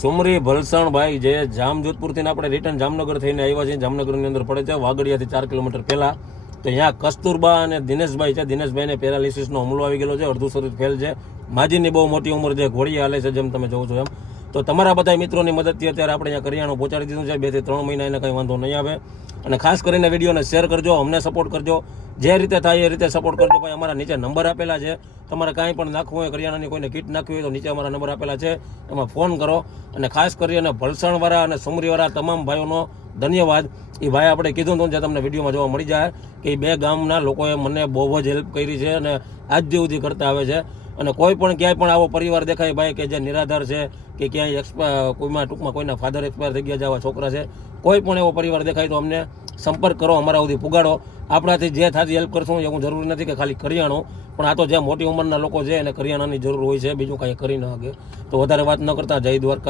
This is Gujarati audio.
સુમરી, ભલસણભાઈ, જે જામજોધપુરથી આપણે રિટર્ન જામનગર થઈને આવ્યા છીએ. જામનગરની અંદર પડે છે. વાગડિયાથી ચાર કિલોમીટર પહેલા. તો અહીંયા કસ્તુરબા અને દિનેશભાઈ છે. દિનેશભાઈને પેરાલિસિસનો હુમલો આવી ગયેલો છે. અડધું શરીર ફેલ છે. માજીની બહુ મોટી ઉંમર છે. ઘોડી હાલે છે જેમ તમે જોવો છો એમ. તો તમારા બધા મિત્રોની મદદથી અત્યારે આપણે અહીંયા કરિયાણું પહોંચાડી દીધું છે. બેથી ત્રણ મહિના એને કંઈ વાંધો નહીં આવે. અને ખાસ કરીને વિડીયોને શેર કરજો. અમને સપોર્ટ કરજો. જે રીતે થાય એ રીતે સપોર્ટ કરજો. ભાઈ અમારા નીચે નંબર આપેલા છે, તમારે કાંઈ પણ નાખવું હોય, કરિયાણાની કોઈને કીટ નાખવી હોય તો નીચે અમારા નંબર આપેલા છે. એમાં ફોન કરો અને ખાસ કરીને ભલસણવાળા અને સુમરીવાળા તમામ ભાઈઓનો ધન્યવાદ. એ ભાઈ આપણે કીધું હતું જે તમને વિડીયોમાં જોવા મળી જાય કે એ બે ગામના લોકોએ મને બહુ જ હેલ્પ કરી છે અને આજ સુધી કરતા આવે છે. અને કોઈ પણ ક્યાંય પણ આવો પરિવાર દેખાય ભાઈ કે જે નિરાધાર છે કે ક્યાંય એક્સપાયર કોઈમાં ટૂંકમાં કોઈના ફાધર એક્સપાયર થઈ ગયા છે છોકરા છે, કોઈ પણ એવો પરિવાર દેખાય તો અમને સંપર્ક કરો અમારા સુધી પુગાડો. આપણાથી જે થતી હેલ્પ કરશું એવું જરૂરી નથી કે ખાલી કરિયાણું, પણ આ તો જે મોટી ઉંમરના લોકો છે એને કરિયાણાની જરૂર હોય છે, બીજું કાંઈ કરી ન શકે. તો વધારે વાત ન કરતા. જય દ્વારકા.